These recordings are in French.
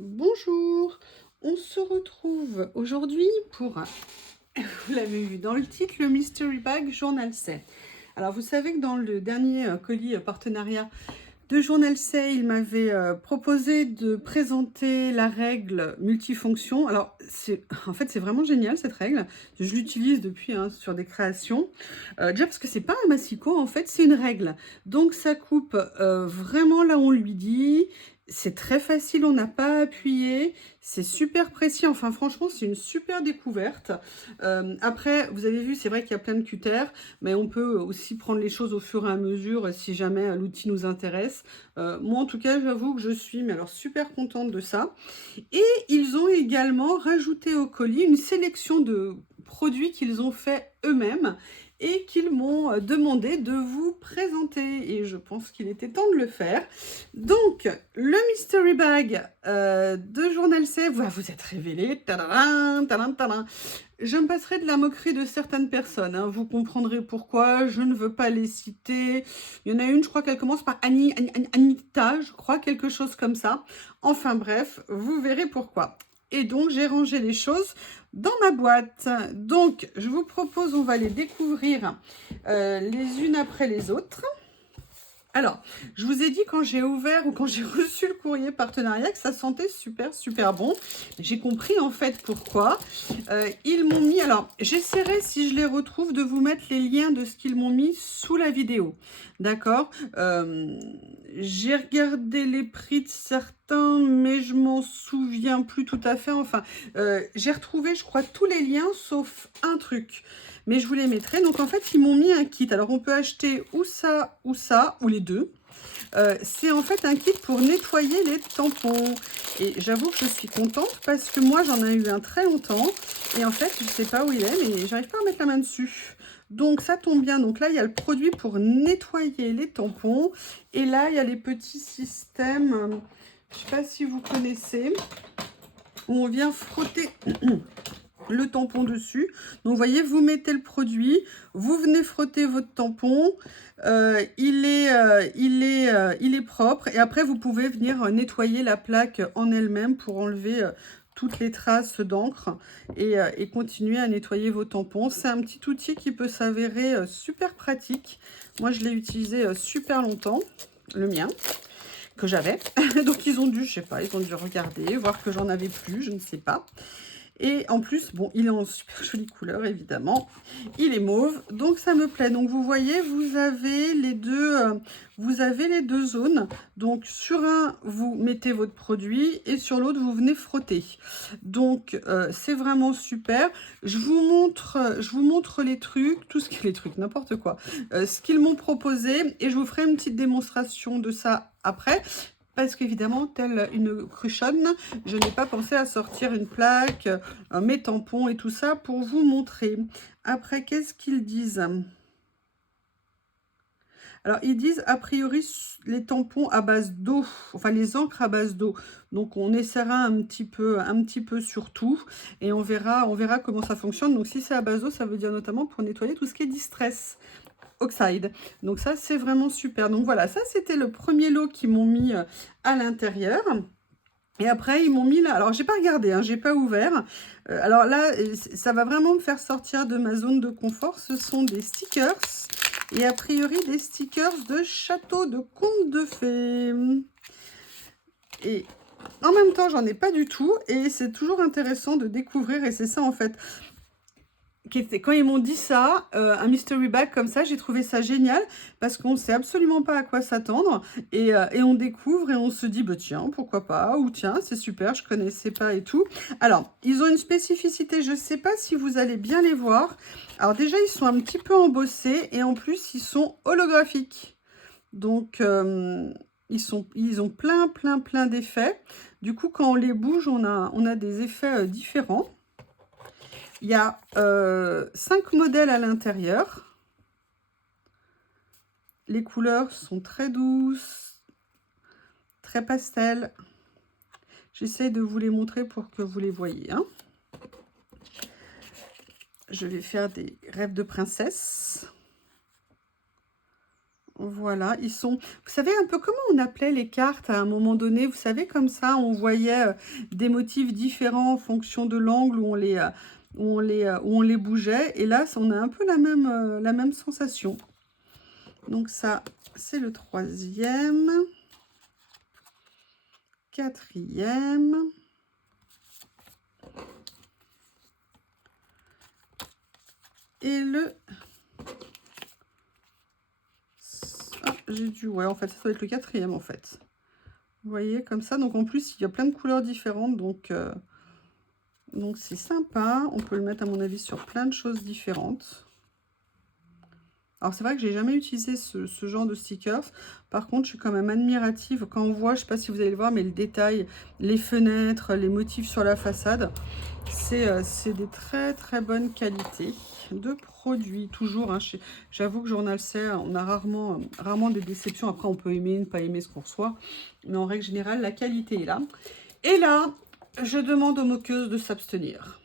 Bonjour, on se retrouve aujourd'hui pour, vous l'avez vu dans le titre, le Mystery Bag Journal C. Alors vous savez que dans le dernier colis partenariat de Journal C, il m'avait proposé de présenter la règle multifonction. Alors en fait c'est vraiment génial cette règle, je l'utilise depuis sur des créations. Déjà parce que c'est pas un massicot, en fait c'est une règle. Donc ça coupe vraiment là où on lui dit. C'est très facile, on n'a pas à appuyer, c'est super précis, enfin franchement c'est une super découverte. Après, vous avez vu, c'est vrai qu'il y a plein de cutters, mais on peut aussi prendre les choses au fur et à mesure si jamais l'outil nous intéresse. Moi en tout cas, j'avoue que je suis mais alors super contente de ça. Et ils ont également rajouté au colis une sélection de produits qu'ils ont fait eux-mêmes et qu'ils m'ont demandé de vous présenter. Et je pense qu'il était temps de le faire. Donc, le Mystery Bag de Journal C, vous êtes révélé. Tadadam, tadam, tadam. Je me passerai de la moquerie de certaines personnes. Vous comprendrez pourquoi. Je ne veux pas les citer. Il y en a une, je crois qu'elle commence par Anita, je crois, quelque chose comme ça. Enfin bref, vous verrez pourquoi. Et donc, j'ai rangé les choses dans ma boîte. Donc, je vous propose, on va les découvrir les unes après les autres. Alors, je vous ai dit quand j'ai ouvert ou quand j'ai reçu le courrier partenariat que ça sentait super bon. J'ai compris en fait pourquoi. Ils m'ont mis, alors j'essaierai si je les retrouve de vous mettre les liens de ce qu'ils m'ont mis sous la vidéo. D'accord. J'ai regardé les prix de certains, mais je m'en souviens plus tout à fait. Enfin, j'ai retrouvé, je crois, tous les liens sauf un truc. Mais je vous les mettrai. Donc en fait, ils m'ont mis un kit. Alors on peut acheter ou ça, ou les deux. C'est en fait un kit pour nettoyer les tampons. Et j'avoue que je suis contente parce que moi, j'en ai eu un très longtemps. Et en fait, je ne sais pas où il est, mais j'arrive pas à mettre la main dessus. Donc ça tombe bien. Donc là, il y a le produit pour nettoyer les tampons. Et là, il y a les petits systèmes, je ne sais pas si vous connaissez, où on vient frotter le tampon dessus. Donc vous voyez, vous mettez le produit, vous venez frotter votre tampon, il est propre et après vous pouvez venir nettoyer la plaque en elle-même pour enlever toutes les traces d'encre et continuer à nettoyer vos tampons. C'est un petit outil qui peut s'avérer super pratique. Moi je l'ai utilisé super longtemps, le mien que j'avais. Donc ils ont dû, je sais pas, ils ont dû regarder, voir que j'en avais plus, je ne sais pas. Et en plus, bon, il est en super jolie couleur, évidemment. Il est mauve, donc ça me plaît. Donc vous voyez, vous avez les deux zones. Donc sur un, vous mettez votre produit et sur l'autre, vous venez frotter. Donc c'est vraiment super. Je vous montre les trucs, tout ce qui est les trucs, n'importe quoi. Ce qu'ils m'ont proposé et je vous ferai une petite démonstration de ça après. Parce qu'évidemment, telle une cruchonne, je n'ai pas pensé à sortir une plaque, mes tampons et tout ça pour vous montrer. Après, qu'est-ce qu'ils disent? Alors, ils disent, a priori, les tampons à base d'eau, enfin les encres à base d'eau. Donc, on essaiera un petit peu sur tout et on verra comment ça fonctionne. Donc, si c'est à base d'eau, ça veut dire notamment pour nettoyer tout ce qui est distress. Oxide. Donc ça, c'est vraiment super. Donc voilà, ça, c'était le premier lot qu'ils m'ont mis à l'intérieur. Et après, ils m'ont mis là. Alors, j'ai pas regardé, hein, j'ai pas ouvert. Alors là, ça va vraiment me faire sortir de ma zone de confort. Ce sont des stickers. Et a priori, des stickers de château de contes de fées. Et en même temps, j'en ai pas du tout. Et c'est toujours intéressant de découvrir. Et c'est ça, en fait. Quand ils m'ont dit ça, un mystery bag comme ça, j'ai trouvé ça génial parce qu'on ne sait absolument pas à quoi s'attendre et on découvre et on se dit bah tiens pourquoi pas ou tiens c'est super je connaissais pas et tout. Alors ils ont une spécificité, je sais pas si vous allez bien les voir. Alors déjà ils sont un petit peu embossés et en plus ils sont holographiques donc ils ont plein d'effets. Du coup quand on les bouge on a des effets différents. Il y a 5 modèles à l'intérieur. Les couleurs sont très douces, très pastel. J'essaie de vous les montrer pour que vous les voyez. Hein. Je vais faire des rêves de princesse. Voilà, ils sont... Vous savez un peu comment on appelait les cartes à un moment donné? Vous savez, comme ça, on voyait des motifs différents en fonction de l'angle où on les bougeait. Et là, on a un peu la même sensation. Donc ça, c'est le troisième. Quatrième. Et le... Ah, j'ai dû... Ouais, en fait, ça doit être le quatrième, en fait. Vous voyez, comme ça. Donc, en plus, il y a plein de couleurs différentes. Donc c'est sympa. On peut le mettre, à mon avis, sur plein de choses différentes. Alors, c'est vrai que j'ai jamais utilisé ce genre de stickers. Par contre, je suis quand même admirative. Quand on voit, je ne sais pas si vous allez le voir, mais le détail, les fenêtres, les motifs sur la façade, c'est des très, très bonnes qualités de produits. Toujours, hein, j'avoue que Journal C, on a rarement des déceptions. Après, on peut aimer, ne pas aimer ce qu'on reçoit. Mais en règle générale, la qualité est là. Et là, je demande aux moqueuses de s'abstenir.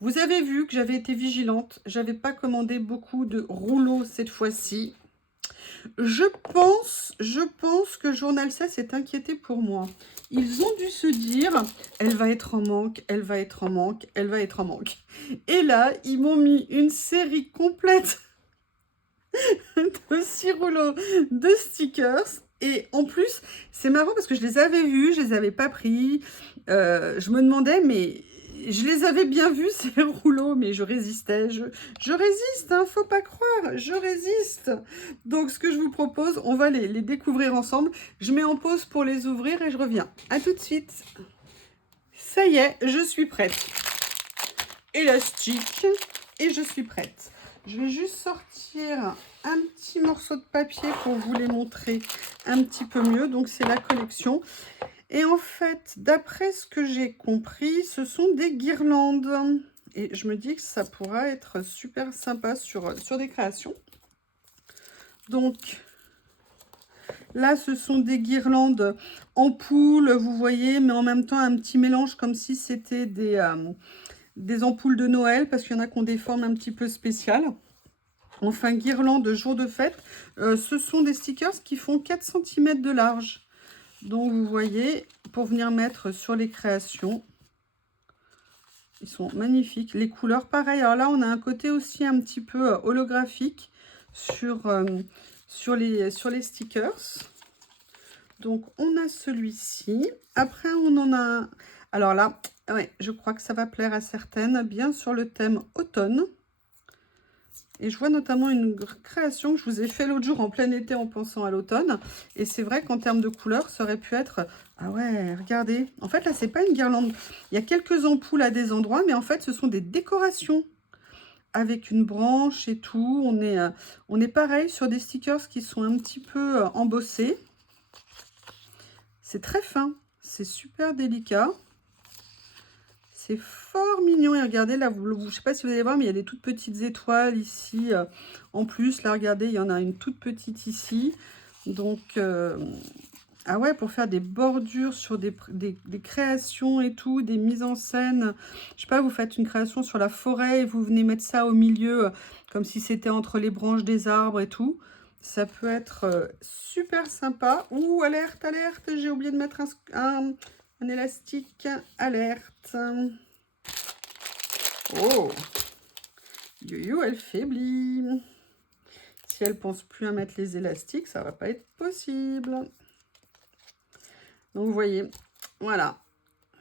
Vous avez vu que j'avais été vigilante. J'avais pas commandé beaucoup de rouleaux cette fois-ci. Je pense que Journal C s'est inquiété pour moi. Ils ont dû se dire, elle va être en manque, elle va être en manque, elle va être en manque. Et là, ils m'ont mis une série complète de 6 rouleaux de stickers. Et en plus, c'est marrant parce que je les avais vus, je les avais pas pris. Je me demandais, mais je les avais bien vus, ces rouleaux, mais je résistais. Je résiste, hein, faut pas croire, je résiste. Donc, ce que je vous propose, on va les découvrir ensemble. Je mets en pause pour les ouvrir et je reviens. À tout de suite. Ça y est, je suis prête. Élastique, et je suis prête. Je vais juste sortir un petit morceau de papier pour vous les montrer un petit peu mieux. Donc, c'est la collection. Et en fait, d'après ce que j'ai compris, ce sont des guirlandes. Et je me dis que ça pourra être super sympa sur des créations. Donc, là, ce sont des guirlandes en poule, vous voyez, mais en même temps, un petit mélange comme si c'était des ampoules de Noël, parce qu'il y en a qui ont des formes un petit peu spéciales. Enfin, guirlandes jour de fête, ce sont des stickers qui font 4 cm de large. Donc, vous voyez, pour venir mettre sur les créations, ils sont magnifiques. Les couleurs, pareil. Alors là, on a un côté aussi un petit peu holographique sur les stickers. Donc, on a celui-ci. Après, on en a un. Alors là, ouais, je crois que ça va plaire à certaines, bien sur le thème automne. Et je vois notamment une création que je vous ai fait l'autre jour en plein été en pensant à l'automne. Et c'est vrai qu'en termes de couleurs, ça aurait pu être... Ah ouais, regardez. En fait, là, c'est pas une guirlande. Il y a quelques ampoules à des endroits, mais en fait, ce sont des décorations avec une branche et tout. On est pareil sur des stickers qui sont un petit peu embossés. C'est très fin. C'est super délicat. C'est fort mignon. Et regardez, là, je ne sais pas si vous allez voir, mais il y a des toutes petites étoiles ici. En plus, là, regardez, il y en a une toute petite ici. Donc, ah ouais, pour faire des bordures sur des créations et tout, des mises en scène. Je sais pas, vous faites une création sur la forêt et vous venez mettre ça au milieu, comme si c'était entre les branches des arbres et tout. Ça peut être super sympa. Ouh, alerte, alerte, j'ai oublié de mettre un élastique, alerte. Oh, Yo-Yo, elle faiblit. Si elle pense plus à mettre les élastiques, ça va pas être possible. Donc, vous voyez, voilà,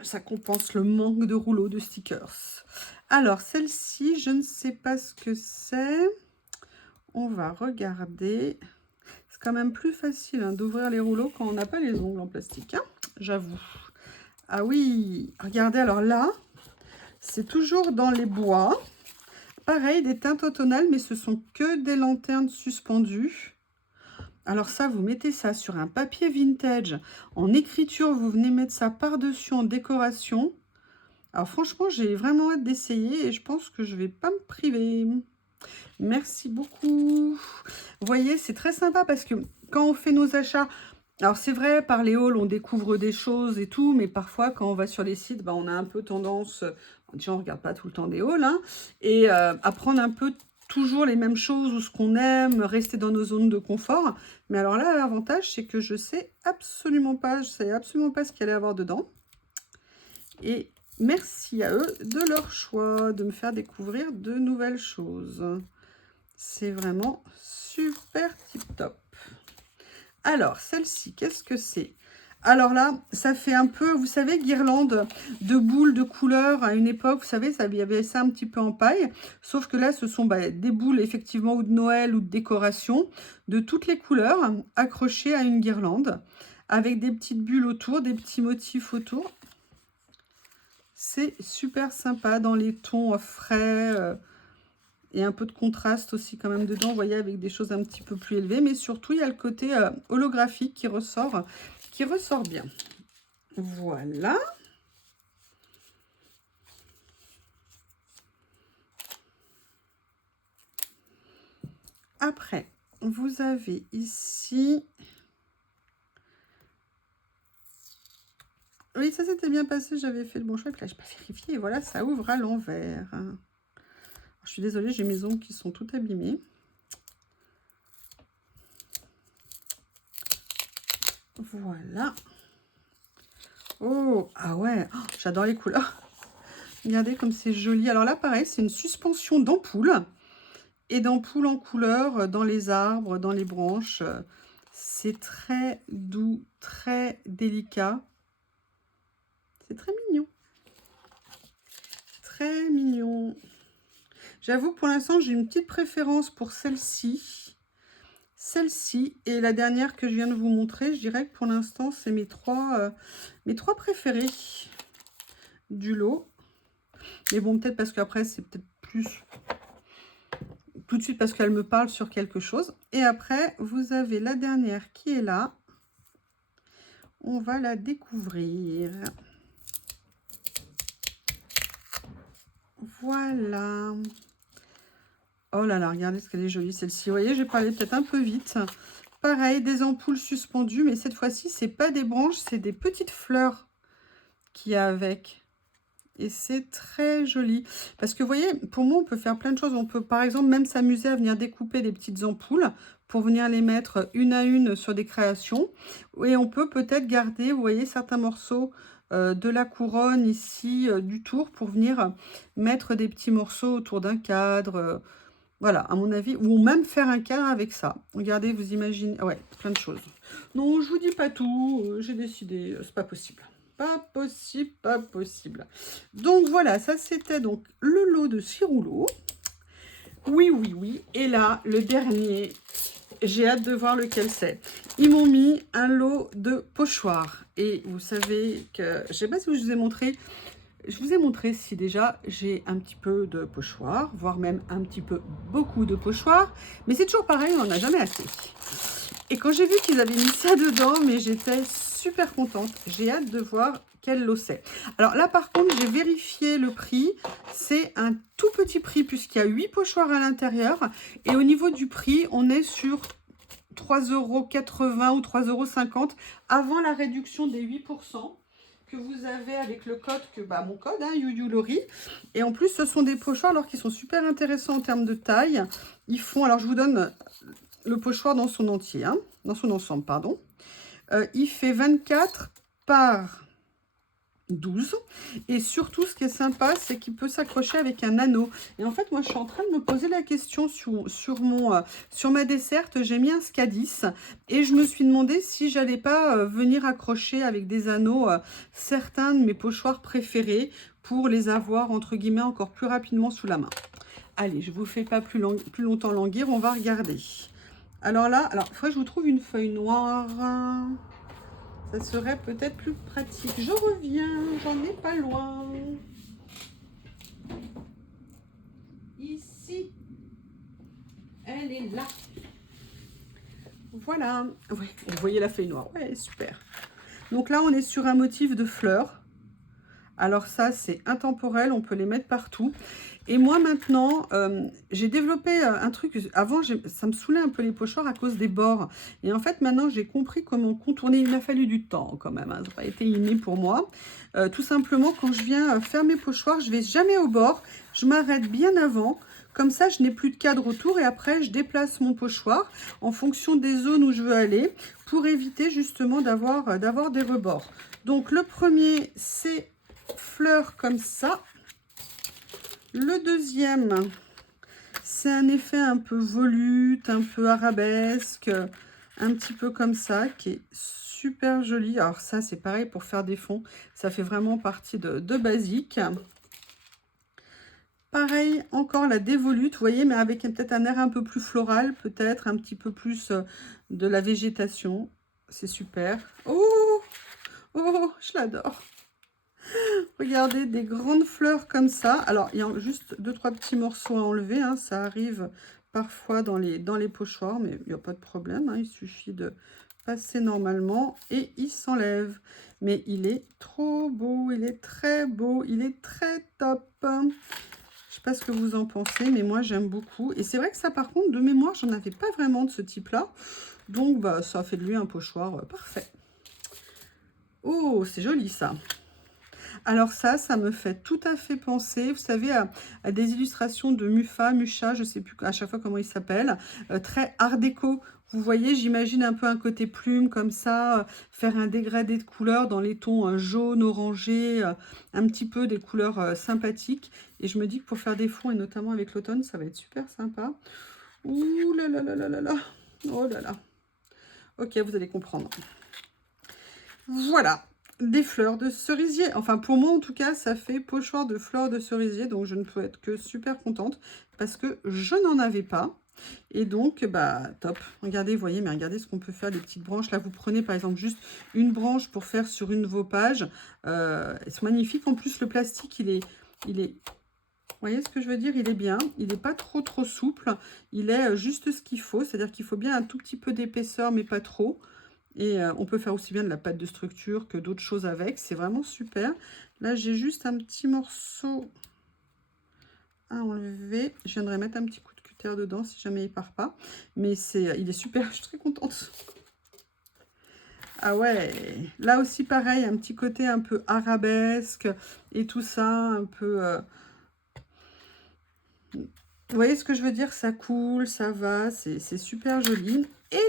ça compense le manque de rouleaux de stickers. Alors, celle-ci, je ne sais pas ce que c'est. On va regarder. C'est quand même plus facile hein, d'ouvrir les rouleaux quand on n'a pas les ongles en plastique, hein, j'avoue. Ah oui, regardez, alors là, c'est toujours dans les bois. Pareil, des teintes automnales, mais ce sont que des lanternes suspendues. Alors ça, vous mettez ça sur un papier vintage. En écriture, vous venez mettre ça par-dessus en décoration. Alors franchement, j'ai vraiment hâte d'essayer et je pense que je ne vais pas me priver. Merci beaucoup. Vous voyez, c'est très sympa parce que quand on fait nos achats... Alors, c'est vrai, par les hauls, on découvre des choses et tout, mais parfois, quand on va sur les sites, bah, on a un peu tendance, déjà, on ne regarde pas tout le temps des hauls, hein, et à prendre un peu toujours les mêmes choses ou ce qu'on aime, rester dans nos zones de confort. Mais alors là, l'avantage, c'est que je sais absolument pas ce qu'il allait avoir dedans. Et merci à eux de leur choix, de me faire découvrir de nouvelles choses. C'est vraiment super tip top. Alors, celle-ci, qu'est-ce que c'est? Alors là, ça fait un peu, vous savez, guirlande de boules de couleurs à une époque. Vous savez, il y avait ça un petit peu en paille. Sauf que là, ce sont des boules, effectivement, ou de Noël ou de décoration, de toutes les couleurs, accrochées à une guirlande, avec des petites bulles autour, des petits motifs autour. C'est super sympa dans les tons frais et un peu de contraste aussi quand même dedans, vous voyez, avec des choses un petit peu plus élevées. Mais surtout, il y a le côté holographique qui ressort bien. Voilà. Après, vous avez ici... Oui, ça s'était bien passé, j'avais fait le bon choix. Et puis là, je n'ai pas vérifié. Et voilà, ça ouvre à l'envers. Je suis désolée, j'ai mes ongles qui sont tout abîmés. Voilà. Oh, ah ouais, oh, j'adore les couleurs. Regardez comme c'est joli. Alors là, pareil, c'est une suspension d'ampoules. Et d'ampoules en couleur dans les arbres, dans les branches. C'est très doux, très délicat. C'est très mignon. Très mignon. J'avoue, pour l'instant, j'ai une petite préférence pour celle-ci. Celle-ci et la dernière que je viens de vous montrer. Je dirais que pour l'instant, c'est mes trois préférés du lot. Mais bon, peut-être parce qu'après, c'est peut-être plus... Tout de suite parce qu'elle me parle sur quelque chose. Et après, vous avez la dernière qui est là. On va la découvrir. Voilà. Oh là là, regardez ce qu'elle est jolie celle-ci. Vous voyez, j'ai parlé peut-être un peu vite. Pareil, des ampoules suspendues, mais cette fois-ci, c'est pas des branches, c'est des petites fleurs qu'il y a avec. Et c'est très joli. Parce que vous voyez, pour moi, on peut faire plein de choses. On peut, par exemple, même s'amuser à venir découper des petites ampoules pour venir les mettre une à une sur des créations. Et on peut peut-être garder, vous voyez, certains morceaux de la couronne ici, du tour, pour venir mettre des petits morceaux autour d'un cadre. Voilà, à mon avis, ou même faire un cadre avec ça. Regardez, vous imaginez, ouais, plein de choses. Non, je vous dis pas tout, j'ai décidé, c'est pas possible. Pas possible, pas possible. Donc voilà, ça c'était donc le lot de 6 rouleaux. Oui, oui, oui. Et là, le dernier, j'ai hâte de voir lequel c'est. Ils m'ont mis un lot de pochoirs. Et vous savez que, je sais pas si je vous ai montré, je vous ai montré si déjà j'ai un petit peu de pochoirs, voire même un petit peu beaucoup de pochoirs. Mais c'est toujours pareil, on n'en a jamais assez. Et quand j'ai vu qu'ils avaient mis ça dedans, mais j'étais super contente. J'ai hâte de voir quel lot c'est. Alors là, par contre, j'ai vérifié le prix. C'est un tout petit prix puisqu'il y a 8 pochoirs à l'intérieur. Et au niveau du prix, on est sur 3,80 € ou 3,50 € avant la réduction des 8% que vous avez avec le code, mon code, hein, YouYouLaurie. Et en plus, ce sont des pochoirs alors qu'ils sont super intéressants en termes de taille. Ils font, alors je vous donne le pochoir dans son entier, hein, dans son ensemble, pardon. Il fait 24 par 12. Et surtout, ce qui est sympa, c'est qu'il peut s'accrocher avec un anneau. Et en fait, moi, je suis en train de me poser la question sur ma desserte. J'ai mis un Scadis et je me suis demandé si j'allais pas venir accrocher avec des anneaux certains de mes pochoirs préférés pour les avoir, entre guillemets, encore plus rapidement sous la main. Allez, je ne vous fais pas plus longtemps languir, on va regarder. Alors là, il faudrait que je vous trouve une feuille noire. Ça serait peut-être plus pratique. Je reviens, j'en ai pas loin. Ici. Elle est là. Voilà. Ouais, vous voyez la feuille noire. Ouais, super. Donc là, on est sur un motif de fleurs. Alors ça, c'est intemporel, on peut les mettre partout. Et moi maintenant, j'ai développé un truc. Avant, ça me saoulait un peu les pochoirs à cause des bords. Et en fait, maintenant, j'ai compris comment contourner. Il m'a fallu du temps quand même, hein. Ça n'a pas été inné pour moi. Tout simplement, quand je viens faire mes pochoirs, je ne vais jamais au bord. Je m'arrête bien avant. Comme ça, je n'ai plus de cadre autour et après, je déplace mon pochoir en fonction des zones où je veux aller pour éviter justement d'avoir des rebords. Donc, le premier, c'est fleurs comme ça. Le deuxième, c'est un effet un peu volute, un peu arabesque, un petit peu comme ça, qui est super joli. Alors ça, c'est pareil pour faire des fonds. Ça fait vraiment partie de basique. Pareil, encore la dévolute, vous voyez, mais avec peut-être un air un peu plus floral, peut-être un petit peu plus de la végétation. C'est super. Oh, oh, je l'adore. Regardez, des grandes fleurs comme ça. Alors, il y a juste 2-3 petits morceaux à enlever. Hein. Ça arrive parfois dans les pochoirs, mais il n'y a pas de problème. Hein. Il suffit de passer normalement et il s'enlève. Mais il est trop beau, il est très beau, il est très top. Je ne sais pas ce que vous en pensez, mais moi, j'aime beaucoup. Et c'est vrai que ça, par contre, de mémoire, j'en avais pas vraiment de ce type-là. Donc, bah, ça fait de lui un pochoir parfait. Oh, c'est joli, ça. Alors ça me fait tout à fait penser, vous savez, à des illustrations de Mucha, je ne sais plus à chaque fois comment il s'appelle, très art déco. Vous voyez, j'imagine un peu un côté plume comme ça, faire un dégradé de couleurs dans les tons jaune, orangé, un petit peu des couleurs sympathiques. Et je me dis que pour faire des fonds, et notamment avec l'automne, ça va être super sympa. Ouh là là là là là là. Oh là là. Ok, vous allez comprendre. Voilà. Des fleurs de cerisier. Enfin, pour moi, en tout cas, ça fait pochoir de fleurs de cerisier. Donc, je ne peux être que super contente parce que je n'en avais pas. Et donc, bah, top. Regardez, vous voyez, mais regardez ce qu'on peut faire, des petites branches. Là, vous prenez, par exemple, juste une branche pour faire sur une de vos pages. C'est magnifique. En plus, le plastique, il est... Vous voyez ce que je veux dire? Il est bien. Il n'est pas trop souple. Il est juste ce qu'il faut. C'est-à-dire qu'il faut bien un tout petit peu d'épaisseur, mais pas trop. Et on peut faire aussi bien de la pâte de structure que d'autres choses avec. C'est vraiment super. Là, j'ai juste un petit morceau à enlever. Je viendrai mettre un petit coup de cutter dedans si jamais il part pas. Mais il est super. Je suis très contente. Ah ouais. Là aussi, pareil. Un petit côté un peu arabesque et tout ça. Un peu... Vous voyez ce que je veux dire? Ça coule, ça va. C'est super joli. Et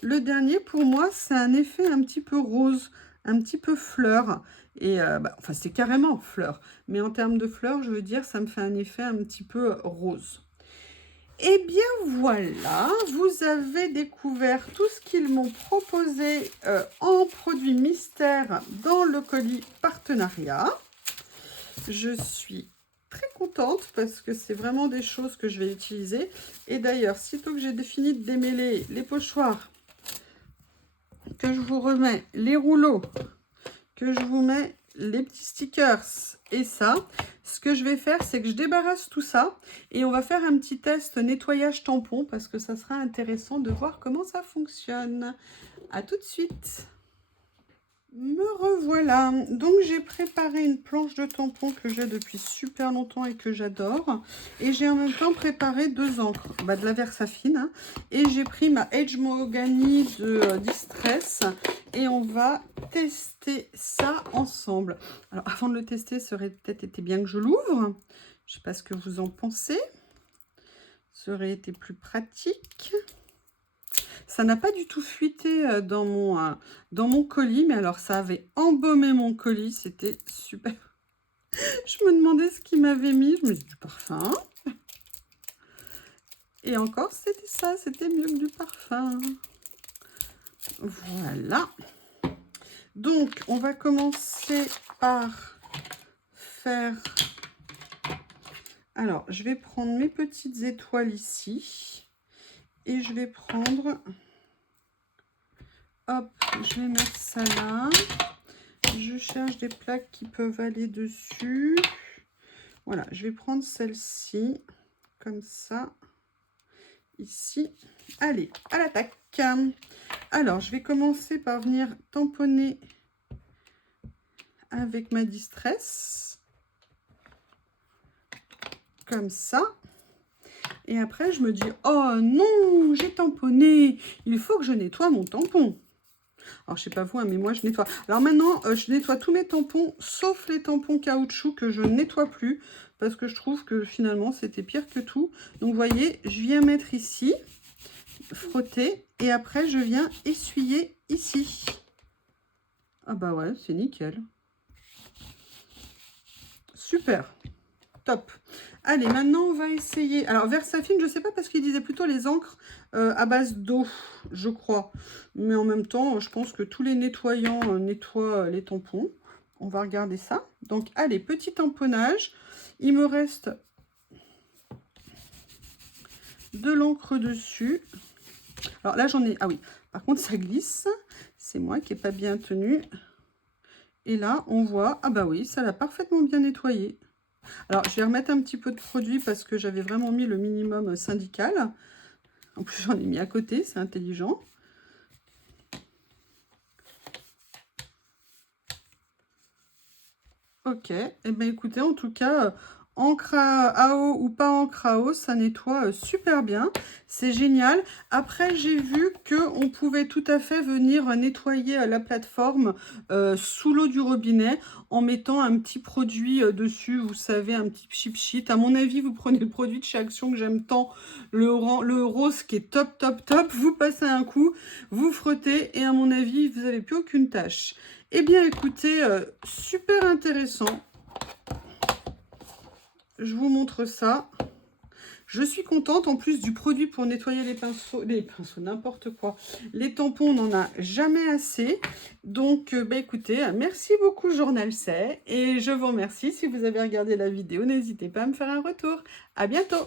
le dernier, pour moi, c'est un effet un petit peu rose, un petit peu fleur. Et enfin, c'est carrément fleur. Mais en termes de fleurs, je veux dire, ça me fait un effet un petit peu rose. Et bien voilà, vous avez découvert tout ce qu'ils m'ont proposé en produits mystères dans le colis partenariat. Je suis très contente parce que c'est vraiment des choses que je vais utiliser. Et d'ailleurs, sitôt que j'ai fini de démêler les pochoirs, que je vous remets les rouleaux, que je vous mets les petits stickers et ça, ce que je vais faire, c'est que je débarrasse tout ça et on va faire un petit test nettoyage tampon parce que ça sera intéressant de voir comment ça fonctionne. À tout de suite. Me revoilà. Donc j'ai préparé une planche de tampon que j'ai depuis super longtemps et que j'adore. Et j'ai en même temps préparé 2 encres, de la Versafine. Hein, et j'ai pris ma Edge Mahogany de Distress. Et on va tester ça ensemble. Alors avant de le tester, ça aurait peut-être été bien que je l'ouvre. Je ne sais pas ce que vous en pensez. Ça aurait été plus pratique. Ça n'a pas du tout fuité dans mon colis, mais alors ça avait embaumé mon colis, c'était super. Je me demandais ce qu'il m'avait mis, je me dis du parfum. Et encore, c'était ça, c'était mieux que du parfum. Voilà. Donc, on va commencer par faire... Alors, je vais prendre mes petites étoiles ici. Et je vais prendre... Hop, je vais mettre ça là. Je cherche des plaques qui peuvent aller dessus. Voilà, je vais prendre celle-ci, comme ça, ici. Allez, à l'attaque. Alors, je vais commencer par venir tamponner avec ma Distress. Comme ça. Et après, je me dis, oh non, j'ai tamponné. Il faut que je nettoie mon tampon. Alors, je sais pas vous, hein, mais moi, je nettoie. Alors maintenant, je nettoie tous mes tampons, sauf les tampons caoutchouc que je nettoie plus, parce que je trouve que finalement, c'était pire que tout. Donc, vous voyez, je viens mettre ici, frotter, et après, je viens essuyer ici. Ah bah ouais, c'est nickel. Super. Top. Allez, maintenant, on va essayer. Alors, Versafine, je ne sais pas parce qu'il disait plutôt les encres à base d'eau, je crois. Mais en même temps, je pense que tous les nettoyants nettoient les tampons. On va regarder ça. Donc, allez, petit tamponnage. Il me reste de l'encre dessus. Alors là, j'en ai... Ah oui, par contre, ça glisse. C'est moi qui n'ai pas bien tenu. Et là, on voit... Ah bah oui, ça l'a parfaitement bien nettoyé. Alors, je vais remettre un petit peu de produit parce que j'avais vraiment mis le minimum syndical. En plus, j'en ai mis à côté, c'est intelligent. Ok, et eh bien écoutez, en tout cas, encre à eau ou pas encre à eau, ça nettoie super bien. C'est génial. Après, j'ai vu qu'on pouvait tout à fait venir nettoyer la plateforme sous l'eau du robinet en mettant un petit produit dessus, vous savez, un petit chip sheet. À mon avis, vous prenez le produit de chez Action que j'aime tant, le rose qui est top, top, top. Vous passez un coup, vous frottez et à mon avis, vous n'avez plus aucune tache. Eh bien, écoutez, super intéressant. Je vous montre ça. Je suis contente, en plus du produit pour nettoyer les pinceaux, n'importe quoi. Les tampons, on n'en a jamais assez. Donc, bah, écoutez, merci beaucoup Journal C. Et je vous remercie. Si vous avez regardé la vidéo, n'hésitez pas à me faire un retour. À bientôt.